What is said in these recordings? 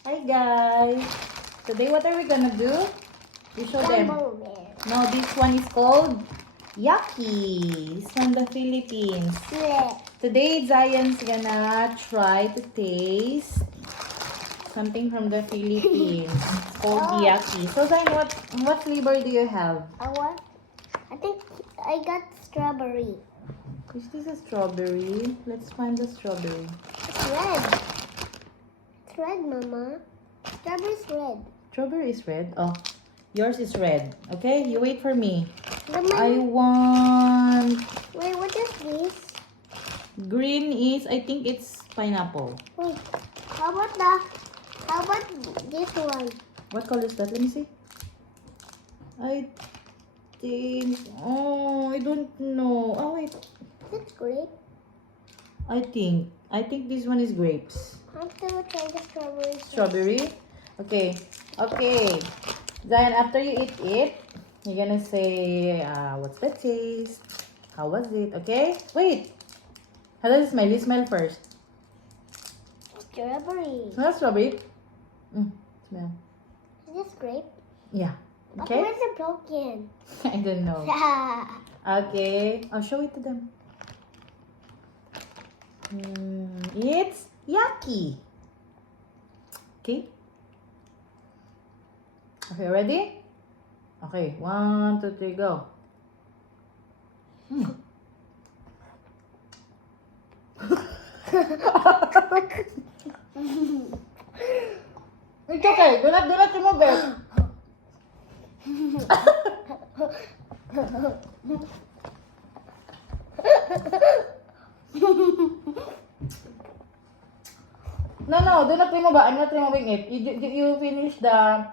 Hi guys! Today what are we gonna do? You show them. No, this one is called Yaki. It's from the Philippines. Today Zion's gonna try to taste something from the Philippines. It's called Yaki. So Zion, what flavor do you have? I think I got strawberry. Is this a strawberry? Let's find the strawberry. It's red. It's red, Mama. Strawberry's red. Strawberry is red. Oh, yours is red. Okay, you wait for me. I Lemon. want Wait, what is this? green is, I think it's pineapple. Wait. How about this one? What color is that? Let me see. I think, oh, I don't know. Oh wait, That's great. I think this one is grapes. I'm gonna try the strawberry. Strawberry. Okay. Zion, after you eat it, you're gonna say, what's the taste? How was it? Okay? Wait. How does it smell? You smell first. Strawberry. Smell strawberry. Smell. Is this grape? Yeah. But Okay? where's it broken? I don't know. Okay. I'll show it to them. It's Yaki. Okay? Okay, ready? Okay, 1, 2, 3, go. It's okay. Do not remove it. No, do not remove it. I'm not removing it. You finish the,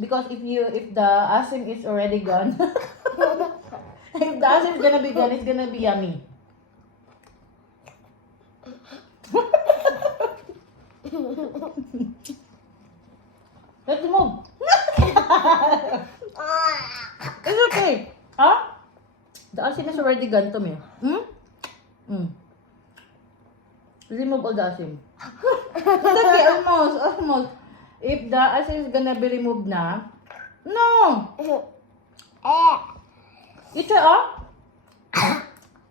because if the asim is already gone, if the asim is gonna be gone, it's gonna be yummy. Let's remove. It's okay. Huh? The asim is already gone to me. Remove all the asim. It's okay, almost. If the asim is gonna be removed na, no! You try,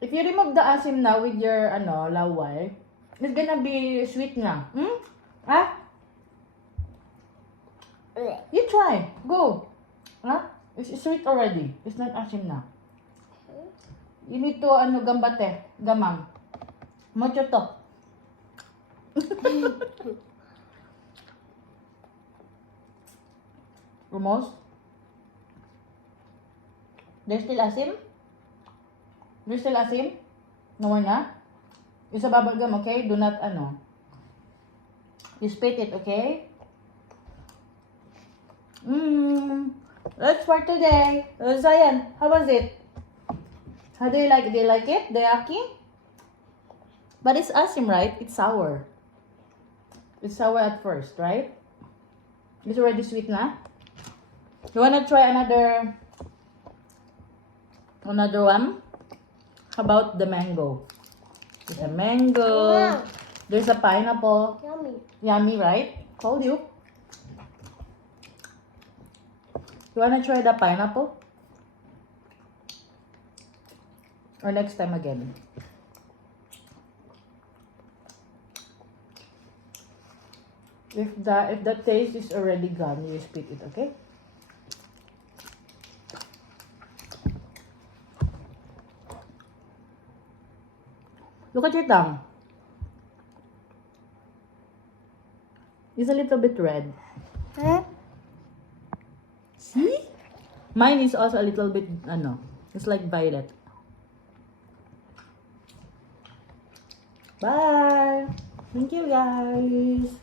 if you remove the asim now with your, laway, it's gonna be sweet na. You try. Go. It's sweet already. It's not asim na. You need to, gambate. Gamang. Mucho to. Almost. There's still asim? There's still asim? No more na? Yung sa bubble gum, okay? Do not, you spit it, okay? That's for today. Zion, how was it? How do you like it? Do you like it? The yaki? But it's asim, right? It's sour. It's sour at first, right? It's already sweet na? You wanna try another one? How about the mango? There's a mango. Yeah. There's a pineapple. Yummy. Yummy, right? Told you. You wanna try the pineapple? Or next time again? If the taste is already gone, you spit it, okay? Look at your tongue. It's a little bit red. See? Mine is also a little bit, it's like violet. Bye! Thank you, guys!